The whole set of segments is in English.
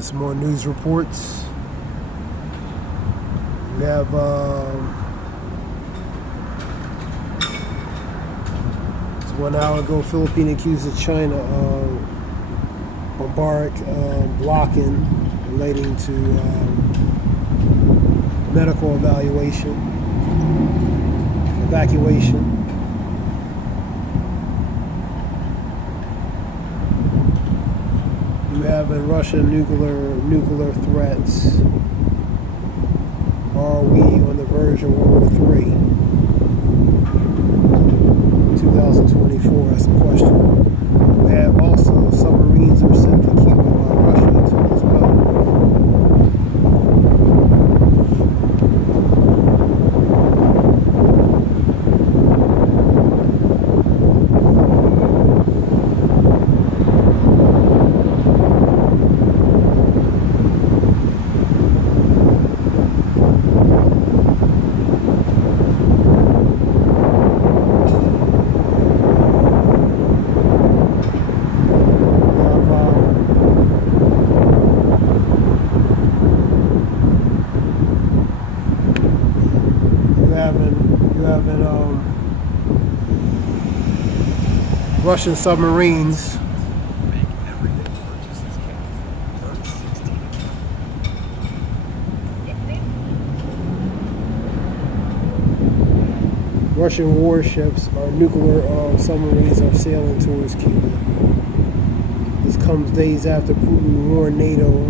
Some more news reports. We have 1 hour ago, Philippines accuses China of barbaric blocking relating to medical evacuation. You have in Russia nuclear threats. Are we on the verge of World War III? 2024, that's the question. We have also submarines are sent to Cuba by Russia as well. Russian submarines Russian warships or nuclear submarines are sailing towards Cuba. This comes days after Putin warned NATO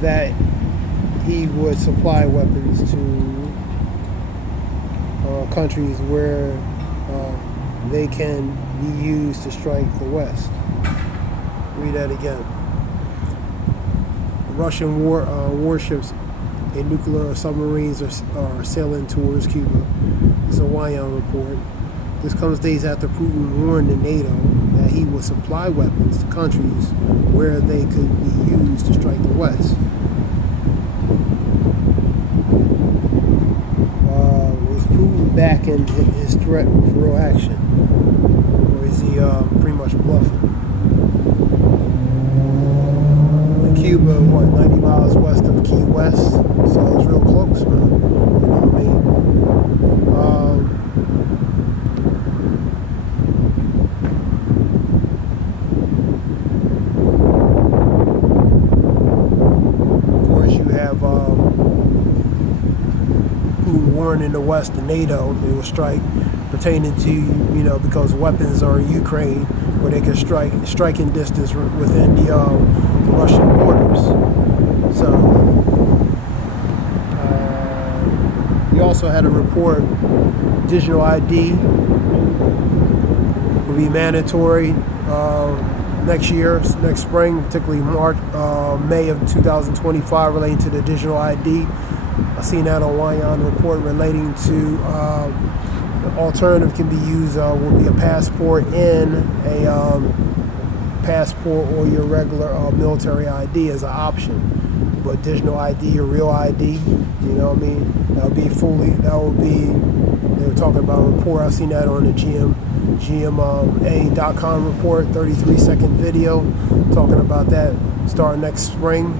that he would supply weapons to countries where they can be used to strike the West. Read that again. Russian warships and nuclear submarines are sailing towards Cuba. It's a Wyong report. This comes days after Putin warned the NATO that he would supply weapons to countries where they could be used to strike the West. Backing his threat with real action, or is he pretty much bluffing? In Cuba, 90 miles west of Key West, so it's real close, man. You know what I mean? Of course, you have in the West and NATO, they will strike pertaining to, because weapons are in Ukraine, where they can strike in distance within the Russian borders. So we also had a report, digital ID will be mandatory next spring, particularly May of 2025, relating to the digital ID. I seen that on Wyong report relating to the alternative can be used will be a passport or your regular military ID as an option. But digital ID or real ID, you know what I mean? They were talking about a report. I seen that on the GMA.com report, 33-second video talking about that starting next spring.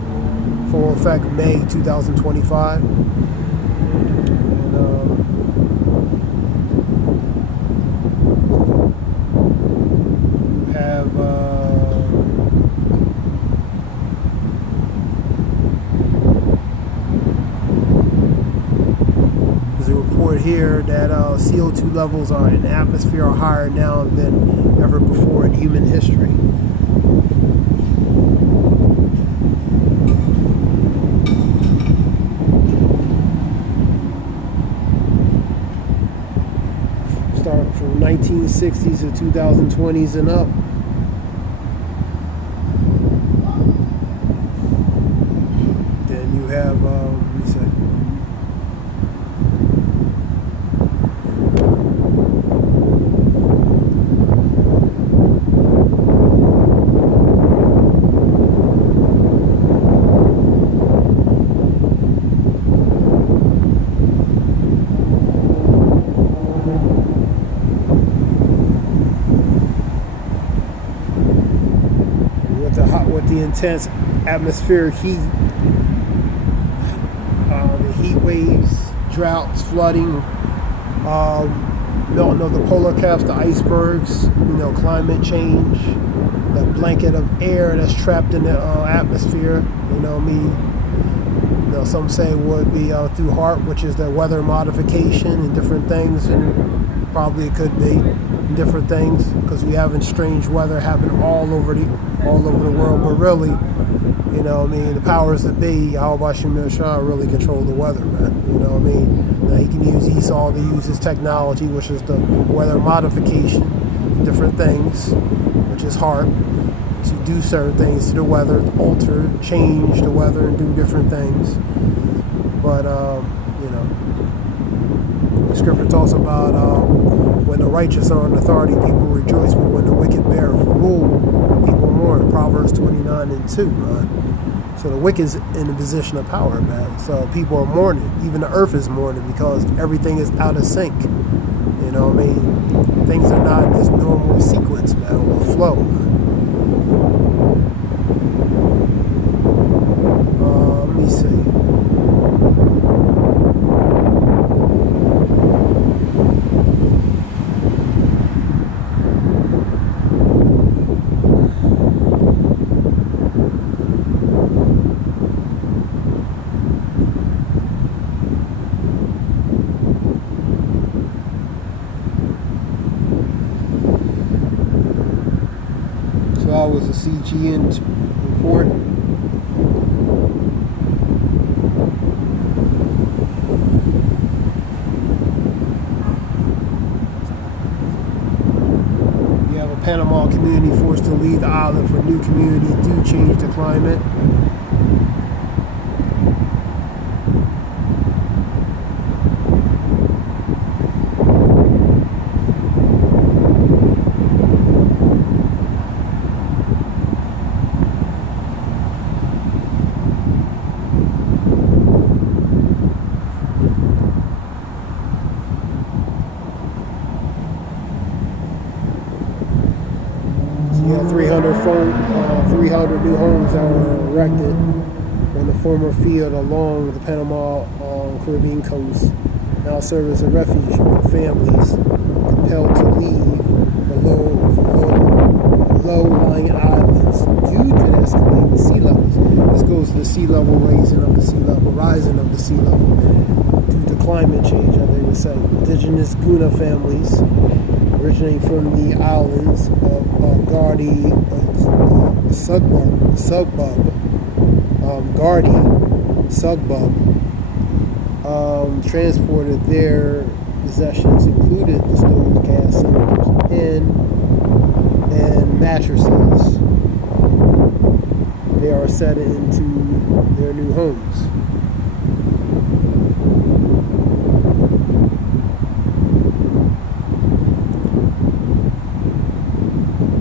Full effect May 2025. And you have there's a report here that CO2 levels in the atmosphere are higher now than ever before in human history. Start from 1960s to 2020s and up. Then you have, let me see. with the intense atmospheric heat, the heat waves, droughts, flooding, melting of the polar caps, the icebergs, climate change, the blanket of air that's trapped in the atmosphere. Some say would be through HAARP, which is the weather modification and different things, and probably it could be different things because we having strange weather happen all over the world. But really, the powers that be, Yahweh Shemir Shah, really control the weather, man. Now he can use Esau to use his technology, which is the weather modification, different things, which is HAARP, to do certain things to the weather, alter, change the weather, and do different things. But the scripture talks about when the righteous are in authority, people rejoice, but when the wicked bear rule, people mourn. Proverbs 29:2, man. So the wicked is in a position of power, man. So people are mourning. Even the earth is mourning because everything is out of sync. Things are not in this normal sequence, man, or flow, man. Let me see. So I was a CGN report. Panama community forced to leave the island for new community do change the climate. Yeah, 300 new homes that were erected on the former field along the Panama Caribbean coast now serve as a refuge for families compelled to leave the low-lying islands due to the escalating sea levels. This goes to the sea level rising of the sea level due to climate change, as they would say. Indigenous Guna families originating from the islands of Sugbub, transported their possessions, included the stove, gas cylinders, and mattresses. They are set into their new homes.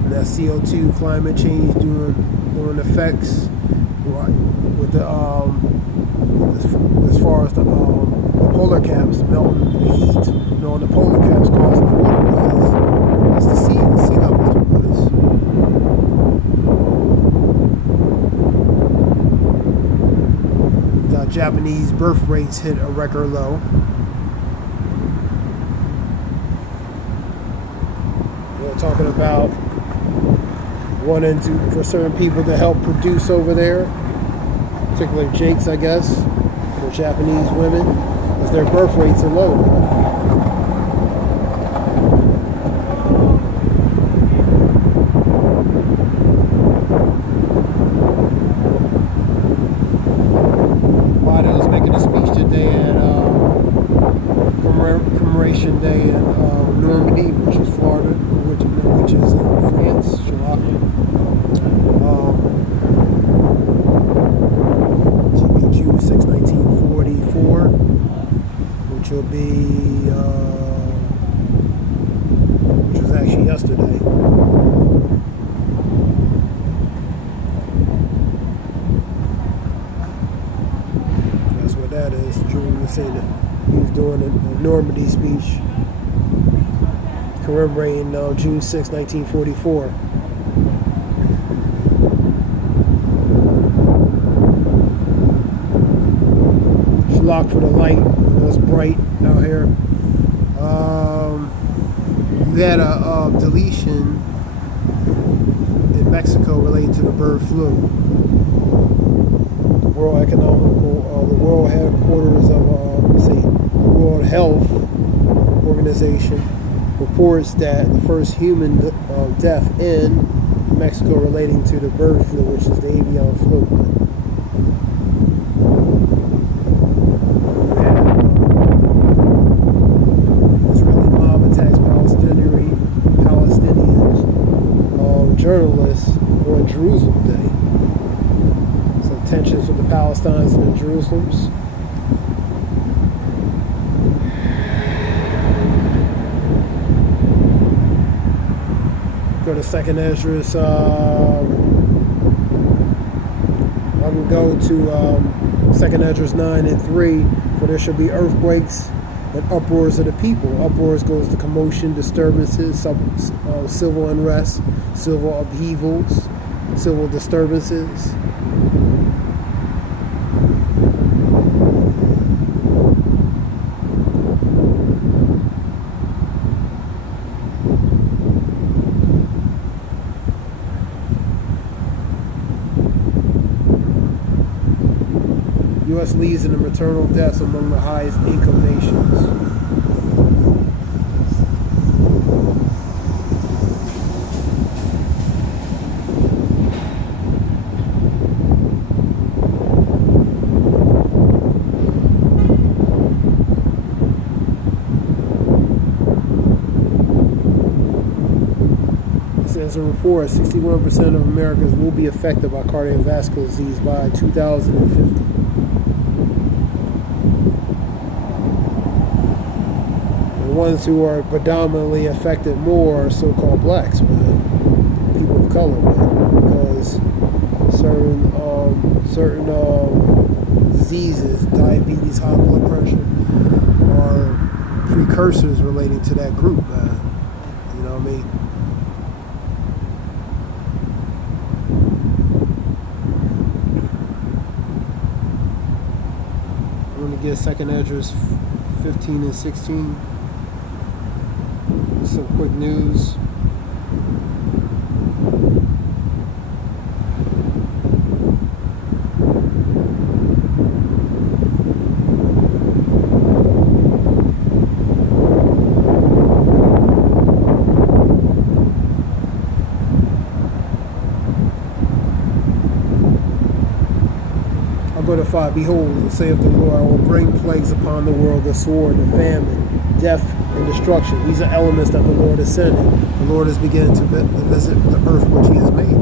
That CO2 climate change doing effects with the as far as the polar caps melting, the heat, the polar caps causing the water rise. That's the sea levels to rise. The Japanese birth rates hit a record low. We're talking about wanting for certain people to help produce over there, particularly Jakes, I guess, or Japanese women, because their birth rates are low. Biden was making a speech today at Commemoration Day in Normandy, which is Florida, which is in France, June 6, 1944, which will be, which was actually yesterday. That's what that is. June was saying that he was doing a Normandy speech commemorating June 6, 1944. block for the light. It was bright out here. We had a deletion in Mexico relating to the bird flu. The World Headquarters of the World Health Organization reports that the first human death in Mexico relating to the bird flu, which is the avian flu. Israeli mob attacks Palestinian journalists on Jerusalem Day. So tensions with the Palestinians and the Jerusalems. Go to Second Esdras. I can go to Second Esdras 9:3, for there shall be earthquakes and uproars of the people. Uproars goes to commotion, disturbances, civil unrest, civil upheavals, civil disturbances. U.S. leads in the maternal deaths among the highest income nations. As a report, 61% of Americans will be affected by cardiovascular disease by 2050. The ones who are predominantly affected more are so-called blacks, man. People of color, man. Because certain diseases, diabetes, high blood pressure, are precursors relating to that group, man. You know what I mean? I'm going to get Second Esdras 15 and 16. Some quick news. I'll go to 5. Behold, saith the Lord, I will bring plagues upon the world, the sword, the famine, death, and destruction. These are elements that the Lord is sending. The Lord is beginning to visit the earth which He has made.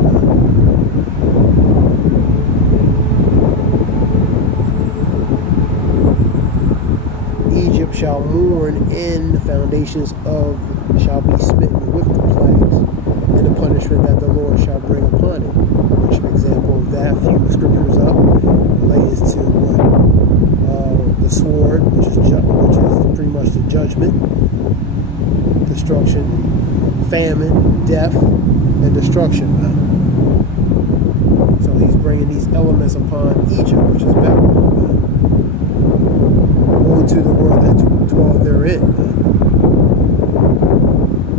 Egypt shall mourn, and the foundations shall be smitten with the plagues, and the punishment that the Lord shall bring upon it. Which an example of that, a few scriptures up, relates to what? The sword, which is pretty much the judgment, destruction, famine, death, and destruction. So He's bringing these elements upon Egypt, which is Babylon. Woe to the world that dwell therein.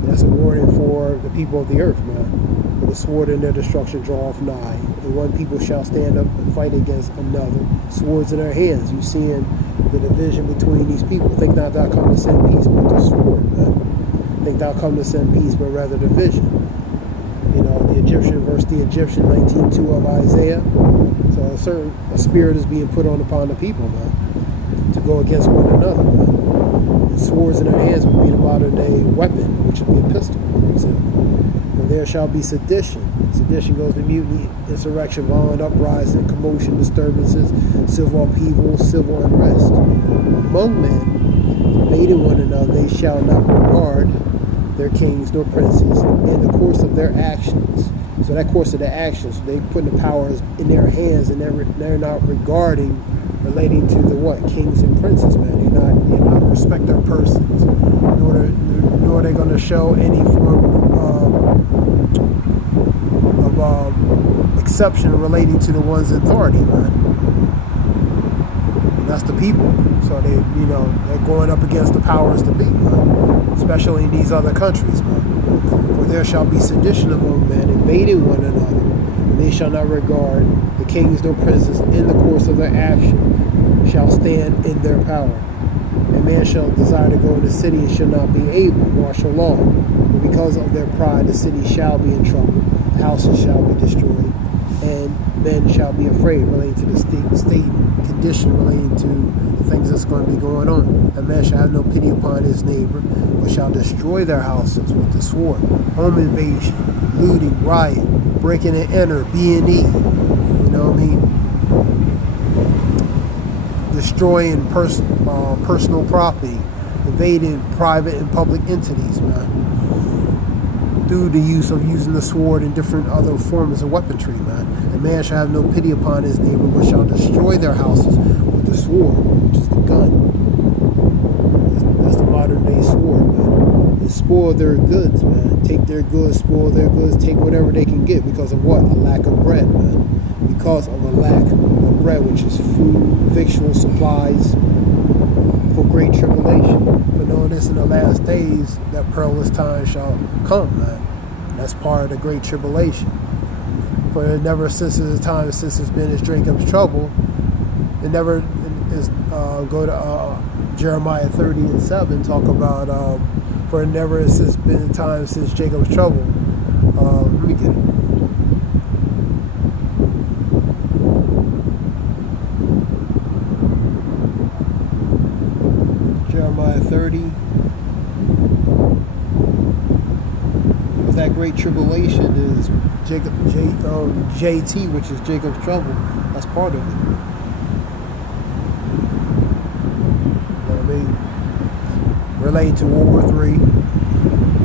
That's a warning for the people of the earth, man. For the sword and their destruction draweth nigh, and one people shall stand up and fight against another, swords in their hands. You seeing the division between these people. Think not thou come to send peace, but the sword, man. Think thou come to send peace, but rather division. You know, the Egyptian versus the Egyptian, 19:2 of Isaiah. So a spirit is being put upon the people, man, to go against one another, man. And swords in their hands would be the modern day weapon, which would be a pistol, for example. For there shall be sedition. Sedition goes to mutiny, insurrection, violent uprising, commotion, disturbances, civil upheaval, civil unrest. Among men, invading one another, they shall not regard their kings nor princes in the course of their actions. So that course of their actions, they put the powers in their hands, and they're not relating to the what? Kings and princes, man. They not respect their persons, nor are they going to show any form of exception relating to the ones in authority, man. That's the people. So they're going up against the powers to be, man, especially in these other countries, man. For there shall be sedition among men, invading one another, and they shall not regard the kings nor princes in the course of their action, shall stand in their power. A man shall desire to go in the city and shall not be able, martial law. But because of their pride, the city shall be in trouble, the houses shall be destroyed, and men shall be afraid, relating to the state condition, relating to the things that's going to be going on. A man shall have no pity upon his neighbor, but shall destroy their houses with the sword. Home invasion, looting, riot, breaking and enter, B&E. You know what I mean? Destroying personal property, invading private and public entities, man, through the use of using the sword and different other forms of weaponry, man. A man shall have no pity upon his neighbor, but shall destroy their houses with the sword, which is the gun. That's the modern day sword, man. And spoil their goods, man. Take their goods, spoil their goods, take whatever they can get because of what? A lack of bread, man. Because of a lack of bread, which is food, victual supplies, for great tribulation. For knowing this in the last days, that perilous time shall come, man. That's part of the great tribulation. For it never since the time since it's been as Jacob's trouble, it never is go to Jeremiah 30:7, talk about for it never has been a time since Jacob's trouble. Let me get it. Jeremiah 30. Because that great tribulation is JT, which is Jacob's trouble. That's part of it. You know what I mean? Relating to World War III,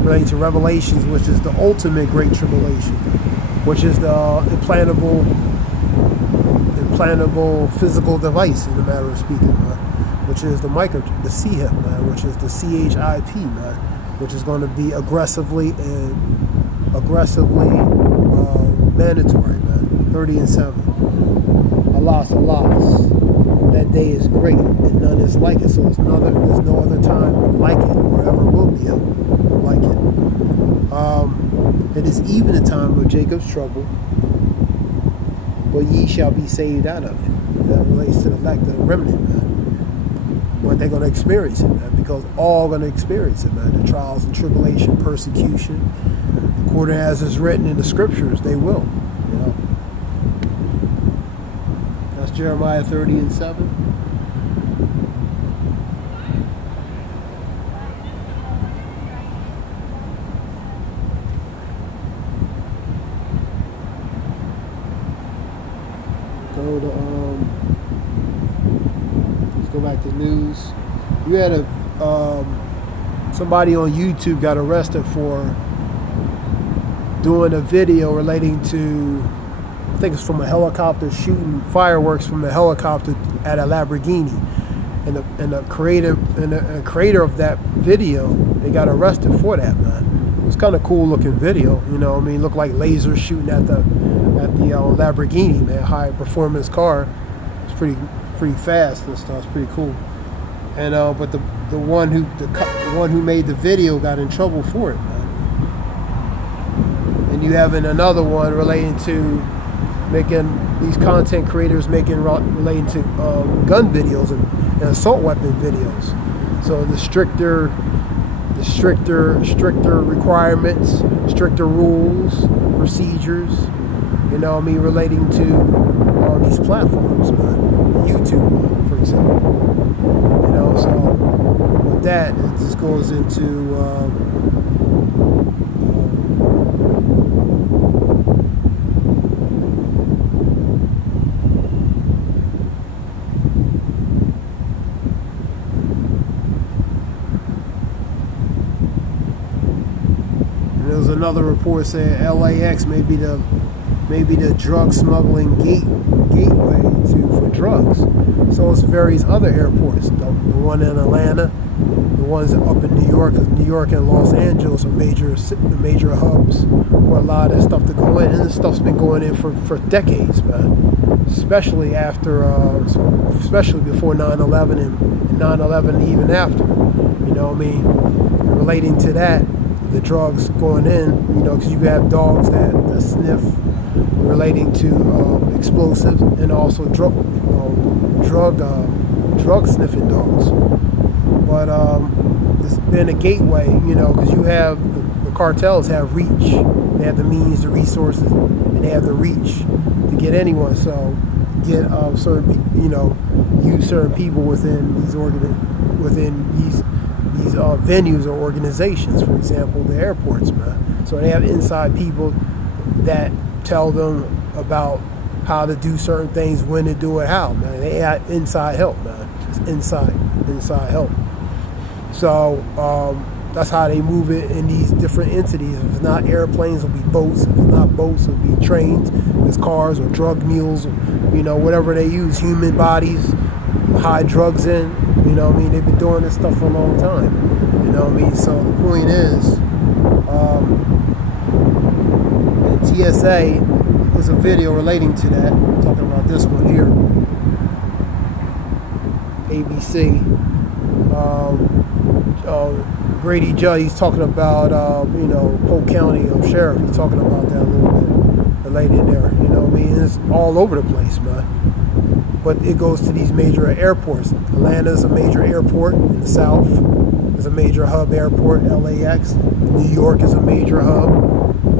relating to Revelations, which is the ultimate great tribulation, which is the implantable physical device, in the matter of speaking, man, which is the CHIP, man, which is the CHIP, man, which is going to be aggressively mandatory, man. 30:7. Alas, that day is great, and none is like it. So there's no other time like it, or ever will be like it. It is even a time of Jacob's trouble, but ye shall be saved out of it. That relates to the elect, the remnant, man. But they're going to experience it, man, because all going to experience it, man. The trials and tribulation, persecution, according as is written in the scriptures, they will. You know, that's Jeremiah 30:7. Go to let's go back to news. You had somebody on YouTube got arrested for doing a video relating to, I think it's from a helicopter, shooting fireworks from the helicopter at a Lamborghini, and the creator of that video, they got arrested for that, man. It was kind of cool looking video, you know what I mean? Looked like lasers shooting at the Lamborghini, man, high performance car. It's pretty fast and stuff. It's pretty cool. And but the one who made the video got in trouble for it, man. And you have another one relating to making these content creators relating to gun videos and assault weapon videos. So the stricter requirements, stricter rules, procedures, you know what I mean, relating to all these platforms, man. YouTube, for example. You know, so with that, it just goes into there was another report saying LAX may be the drug smuggling gateway for drugs. So it's various other airports. The one in Atlanta, the ones up in New York, because New York and Los Angeles are major hubs for a lot of that stuff to go in. And this stuff's been going in for decades, man. Especially before 9/11 and 9/11 even after. You know what I mean? Relating to that, the drugs going in, you know, because you have dogs that sniff, relating to explosives, and also drug sniffing dogs. But it's been a gateway, you know, because you have the cartels have reach, they have the means, the resources, and they have the reach to get anyone. So get certain, you know, use certain people within these venues or organizations. For example, the airports, man. So they have inside people that tell them about how to do certain things, when to do it, how, man. They have inside help, man. It's inside help. So that's how they move it in these different entities. If it's not airplanes, it'll be boats. If it's not boats, it'll be trains. If it's cars or drug mules, or, you know, whatever they use, human bodies, hide drugs in. You know what I mean? They've been doing this stuff for a long time. You know what I mean? So the point is, TSA, there's a video relating to that, talking about this one here. ABC. Grady Judd, he's talking about, you know, Polk County Sheriff. He's talking about that a little bit related there. You know what I mean? It's all over the place, man. But it goes to these major airports. Atlanta's a major airport in the South. There's a major hub airport, LAX. New York is a major hub.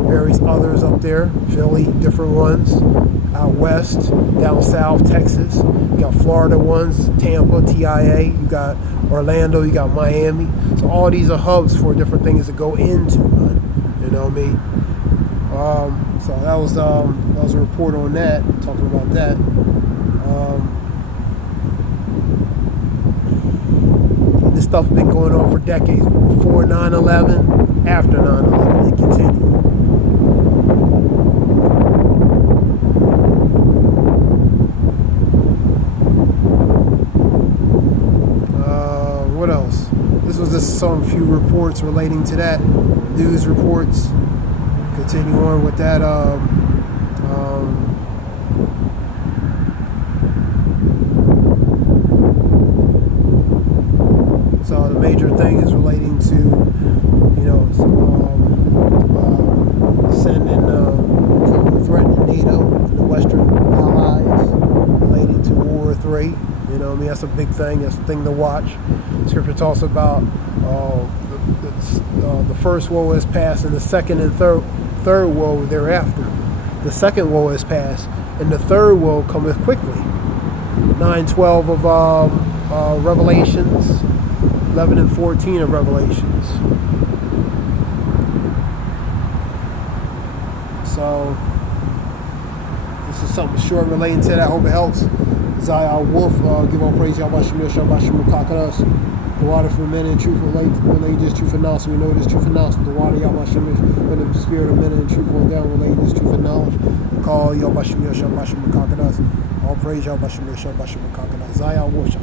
Various others up there, Philly, different ones. Out west, down south, Texas. You got Florida ones, Tampa, TIA. You got Orlando, you got Miami. So all these are hubs for different things to go into, man. You know what I mean? So that was a report on that, talking about that. This stuff's been going on for decades. Before 9/11, after 9/11, it continued. What else? This was just some few reports relating to that. News reports. Continue on with that. So the major thing is relating to, you know, sending threatening NATO and the Western allies relating to World War III. You know what I mean? That's a big thing. That's a thing to watch. Scripture talks about the first woe is past, and the second and third woe thereafter. The second woe is past, and the third woe cometh quickly. 9:12 of Revelations, 11 and 14 of Revelations. So this is something short relating to that. I hope it helps. Zaya Wolf, give all praise, Yahweh Shemir, Shabbat Shemir, Kakaras. The water for men and truth relate this truth and knowledge. So we know this truth and knowledge. The water, Yahweh Shemir, when the spirit of men and truth will down, relate this truth and knowledge. Call Yahweh Shemir, Shabbat Shemir, Kakaras. All praise, Yahweh Shemir, Shabbat Shemir, Kakaras. Zaya Wolf.